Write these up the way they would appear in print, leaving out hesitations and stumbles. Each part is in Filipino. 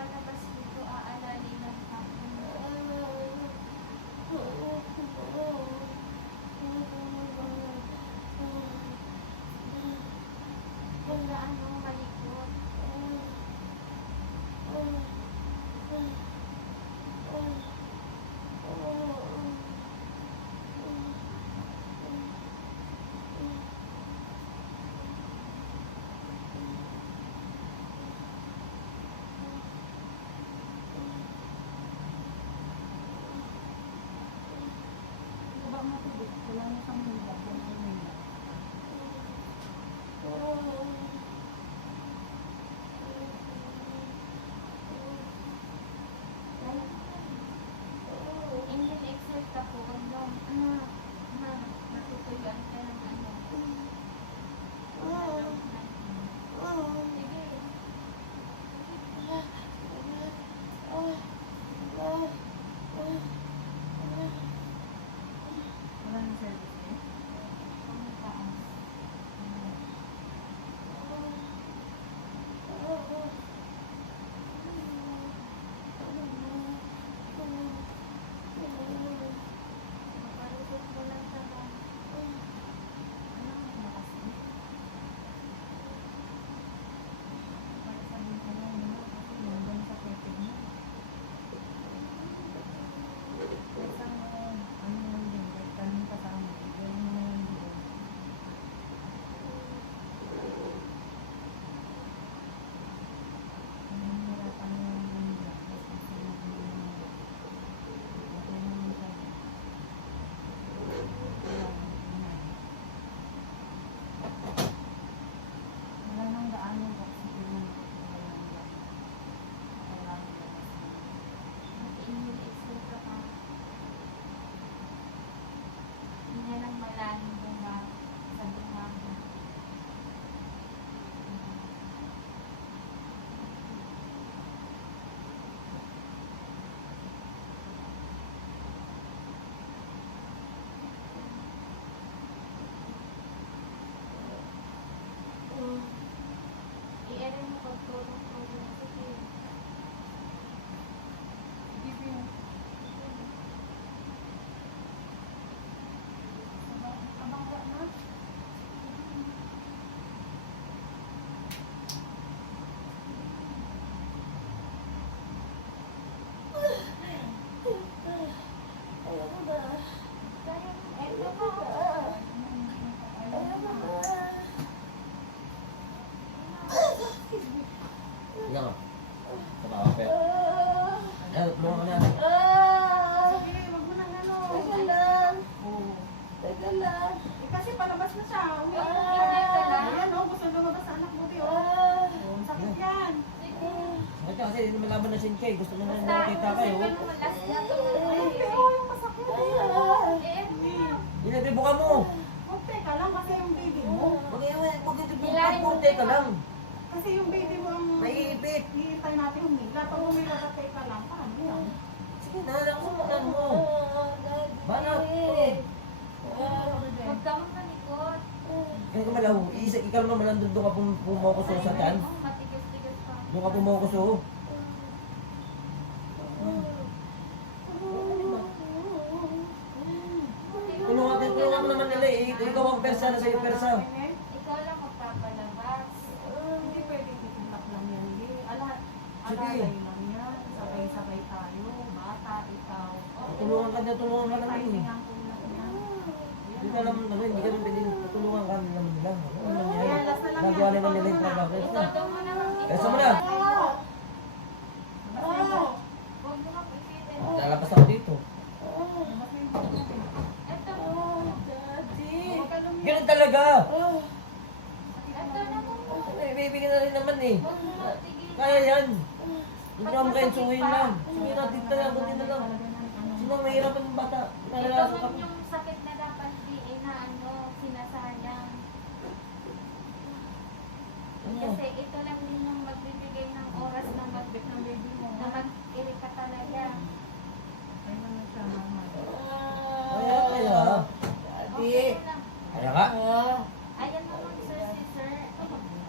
palabas dito, aalali lang ako. Wala anong malikot. Baba mo ito, wala na kang hila. Indian exert ako, kondom. Natutuluan ka ng ano. Sige. Wala na service eh. Pangitaas. Mapalusot mo lang sa bang. Ano ang lakas eh? Para sabihin ko lang mo, kasi nandun sa pwede mo. Kaysa mo, ano lang din, kahit kanong kasama, gawin mo na lang din. Nanghihirapan mo lang din nila, kasi sinabi mo na nila. Okay naman siya. Wala nang daan yung oxygen ng wala nang daan. Wala nang labas. Indian exert ka pa. Hindi lang malalim yung ba sa bumaga. I-ere mo pagtulong-tulong. Sige. Give yung abang wa na. Eto mo. Ilang ka? Tama ka, pero. Ay, tulungan ka na. Sige, wag mo nang ano. Oo. Kasi palabas na siya. Uwi ka na. Ayan, oh, gusto lumabas sa anak mo, Bi, oh. Ang sakit yan. Sige. Bakit ka kasi hindi malaban na sin Kay? Gusto mo na Basta, nakita kayo. isipin mo last na to. Ay, pero yung masakit. Inatibukan mo. Huwag teka lang kasi yung baby mo. Mag-itibukan ka lang. Kasi yung baby mo ang Naiipit. hihintay natin humila. Pag humila ka, teka lang. Paano yan? Sige, nalakunan mo. Banat. Huwag ka mong malikot. Kaya ka malaw. Ikaw naman malandun doon ka pumokuso sa tiyan. Matigas-tigas pa. Doon ka pumokuso. Tulungan naman nila eh. Ikaw ang persa na sa'yo persa. Ikaw lang magpapalabas. Hindi pwede titindak lang yan. Hindi. Sige. Alalay lang yan. Sabay-sabay tayo. Bata, ikaw. Tulungan ka May naman timing eh. ang kulang yan. Hindi ka naman naman, hindi ka naman pwedeng tutulungan ka naman nila. Ano naman Ayan, yan? last na lang Nagawa yan. naman nila yung Ikaw trabaho. Yes na. Ikaw mo naman. Persa mo na. Huwag mo nga pipitin. Lalapas ako dito. Ito mo. Ganun talaga. Ito na mo. May bibigyan na rin naman eh. Huwag mo nga tigilan. Kaya yan. Hindi ka makain suhin lang. Sige na, dito lang, buti na lang. Sino ang mahirapan ng bata? Ito Nalalaso ka. man yung sakit na dapat di na ano, sinasayang. Ano? Kasi ito lang din yung magbibigay ng oras ng magbibigay ng baby mo na mag-irik ka talaga. Ay, naman siya, mama. Kaya. Okay lang. Kaya ka. Ayan mo mag sir si sir.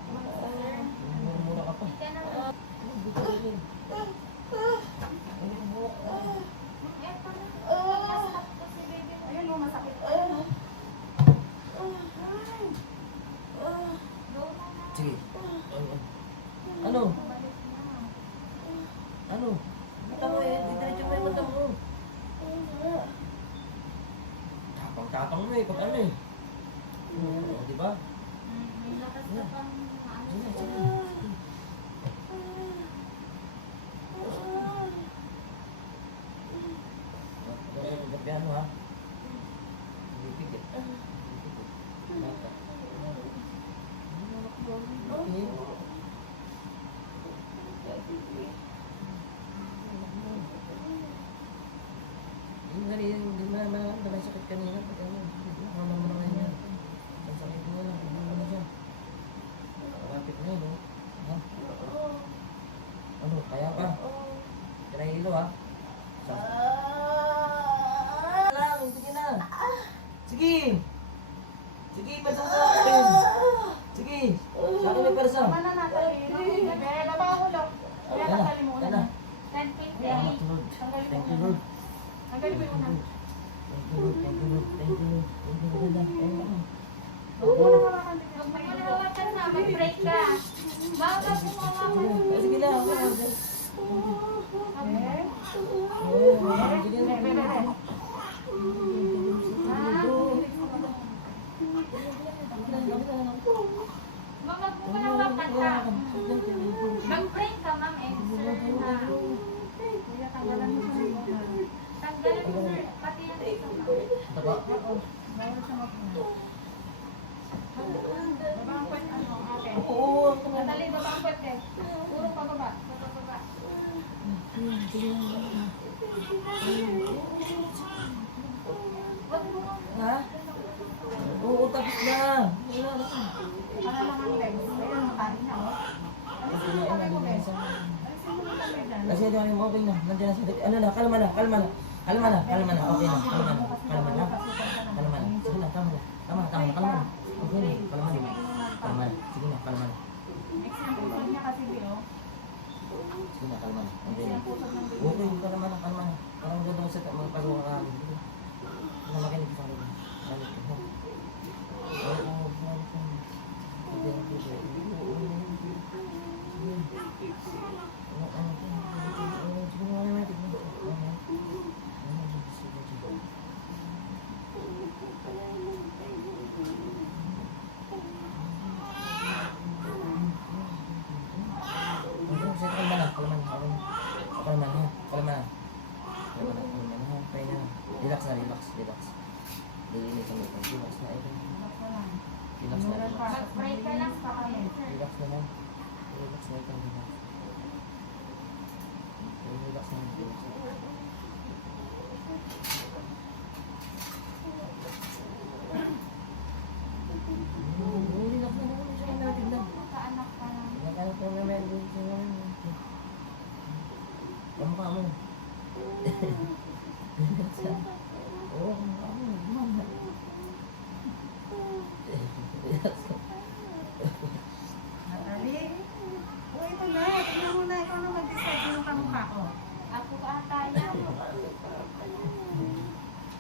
Mag-sir. Mura ka pa. Hindi ka na Dito rin. Sige. Ano? Balik na. Ano? Mata mo eh. Didiretso mo yung mata mo. Tapang-tapang mo eh. Pag ano eh. Di ba? May lakas ka pang ano. Sige, sige. Gabi ano ha? Pipigit. Mata. Okay. Hindi mo naman may sakit kanina. Pag ano, ano mo naman yan. Ang sakit mo lang, ano mo na siya. Kapit na yun, ha? Ano, kaya pa? Pinahilo ha? Lang, sige na. Sige! Sige, pasok sa akin. Sige, sa akin may persa. Tama na Natalie. Bella, baka ko lang. Kaya Yan na, Natalie mo yan una. na. 10:58. Lord. Tanggalin mo Thank you, una. Lord. Tanggalin mo yung una. Thank you, Lord. Thank you, Lord. Thank you, Lord. Thank you, Lord. Thank you, Lord. Huwag mo nang hawakan din. Huwag mo na hawakan na. Mag-break ka. Baka po hawakan. Sige na, ako. Eh? Sige na. Mama, huwag mo na hawakan ka. Mag-break ka, ma'am. Sir, na. Kaya tanggalan mo sa mga. Tanggalin mo, sir. Pati yan dito, ma'am. Taba. Bawal sa mga. Baba ang kwet, ano, ate. Oo, ako na. Natalie, baba ang kwet eh. Puro pababa. Bababa. Huwag mo. Ha? Oo, tapos na. Wala na. Ano lang ang legs? Ayun, makain na, oh. Alisin mo kami mo, Bes. Alisin mo na kami dyan. Kasi ito yung okay na. Nandiyan na sa ano na, kalma na, kalma na. Kalma na, kalma na. Okay na, kalma na. Kalma na. Kalma na. Sige na, kalma na. Kalma na, kalma na. Okay na, kalma na. Kalma na. Sige na, kalma na. Next yung pusod niya kasi, Bio. Sige na, kalma na. Okay Next na. yung pusod ng Bio. Okay, kalma na, kalma na. Parang maganda mo sa magpagawa ka kami. Hindi na makinig sa akin. Balik ko. Oo, balik ko. Hindi na po siya. Relax na, relax, relax. Dilinis ang mga relax na ito. Relax na, relax. Mag-break ka lang sa kami, sir. Relax na lang. Relax na ito, relax. Relax na, relax na. Relax na lang, siya natin lang. Kaanak ka lang. Nakakalap ko naman, kamukha mo. Oo, kamukha mo. Mama. Natalie? Oh, ito na. Tingnan mo na. Ikaw na mag-decide sino kamukha ko. Ako ata yan.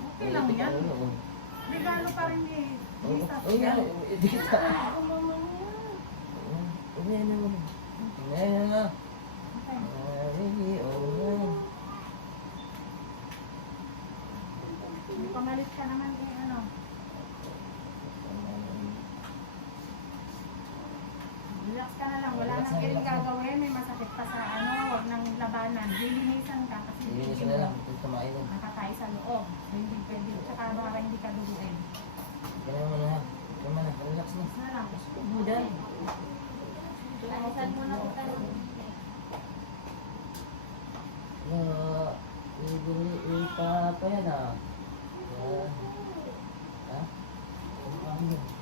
Okay lang yan. Oo. Regalo pa rin ni Jesus. Oo nga, hindi ka. Umiyan na mo. Umiyan na. May pamalit ka naman eh, ano. Relax ka na lang. Wala Relax nang na, kiling relax na. gagawin. May masakit pa sa ano. Huwag nang labanan. Lilinisan ka kasi Linisin na lang. Ito tumain na. nakatay sa loob. Hindi pwede. Tsaka baka hindi ka duguin. Ganyan mo na ha. Ganyan mo na. Relax na. Na lang. Ano dyan? Alisan mo na kita. Ipapa yan ah. Ha?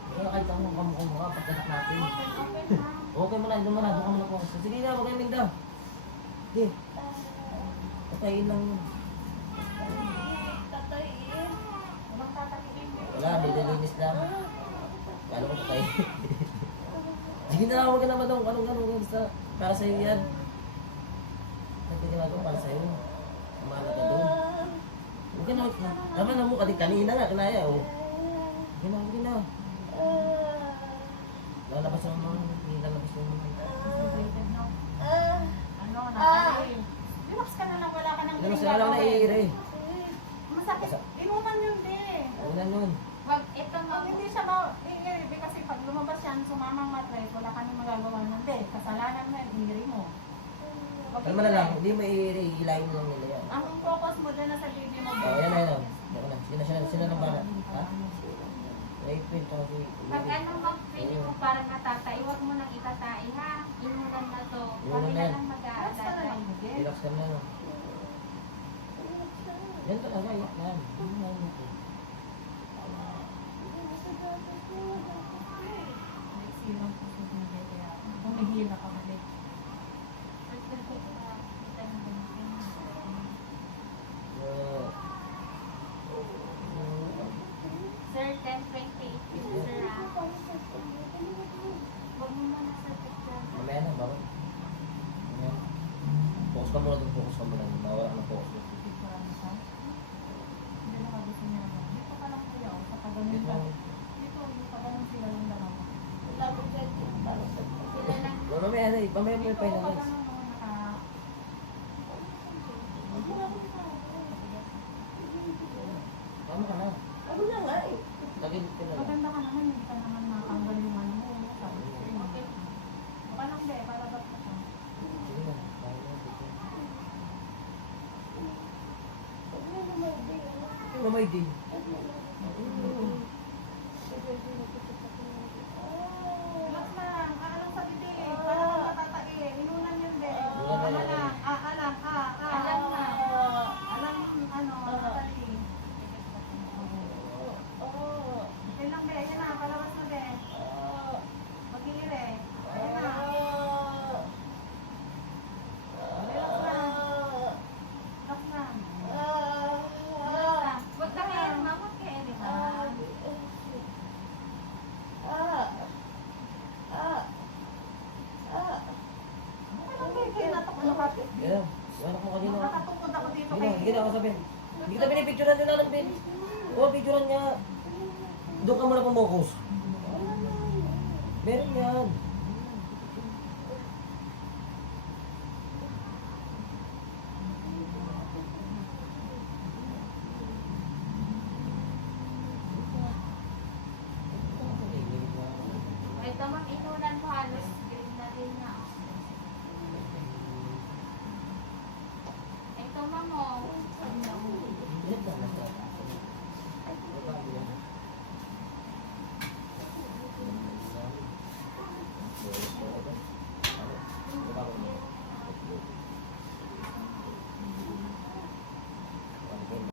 Wala kahit ang mukha pagkanak natin. Open, ma'am. Okay mo na, doon mo na, doon ka muna po. Sige na, mag-imig daw. Sige. Patayin lang yun. Habang tatakiin mo. Wala, nililinis lang. Paano ko patay? Sige na, huwag ka naman daw. Anong basta para sa'yo yan. Nagtitigil ako para sa'yo. Umahala ka doon. Huwag ka na. Tama na mo, kanina nga, kanaya oh. Huwag na, huwag na. Lalabas yung mga, lalabas yung mga. Concentrated, no? Ano, Natalie? Relax ka na lang, wala ka nang Lalabas na lang na iire. Masakit. Inuman yun, di. Una nun. Wag, ito Pag ma'am. hindi siya iiri, kasi pag lumabas yan, sumamang matray, wala ka nang magagawa ng di. Kasalanan mo yan, iiri mo. Wag Kalma na lang, hindi mo iire, hilahin mo lang nila yan. Ang focus mo dyan na sa baby mo. Oh, yan na yan. Yan na. Sila ng bala. Ha? April, tsaka si... Pag ano ma'am, pwede mo parang natatay, huwag mo nang itatay ha. Inunan na to. Inunan Kami na na yan. lang mag-aalatay. Relax ka na lang. Yan talaga, yan. Yan. Yan. Humihila ka mali. Sir, 10:28 yun, sir ha. Huwag mo muna sir picture. Mamaya na, bawal. Mamaya na. Focus ka muna dun, focus ka muna. Mawala ka ng focus. Dito ka lang kuya, sa paganon ka. Dito, yung paganon sila yung dalawa. Sila lang. Mamaya na, mamaya mo yung final guys. Tama ka na. Lagin ka na lang. Maganda ka naman, hindi ka naman makakanggal yung ano mo. Okay. Baka lang de, palabas ka siya. Sige na. Kaya na, sige. Mamay din. Relax lang, aalang sa bibig, para kang matatain. Inunan yun de. Inunan na yan. Alang, Alam na. Alang, ano, Natalie. Yan lang de, yan na, palabas na de. Mag-iire. Yan na. Relax lang. Relax lang. Huwag ka kaya ma'am, huwag kaya rin ma'am. Yan. Yung anak mo kanina. Nakatukod ako dito Hindi kay... na, hindi na ako sabihin. Hindi kita pinipicturean din lang, Ben. Oo, picturean niya. Doon ka muna pumokus. Meron yan. Ito ma'am, inunan mo halos green na din na. Ito ma'am, oh. Yan na, nasa. Baba, yan.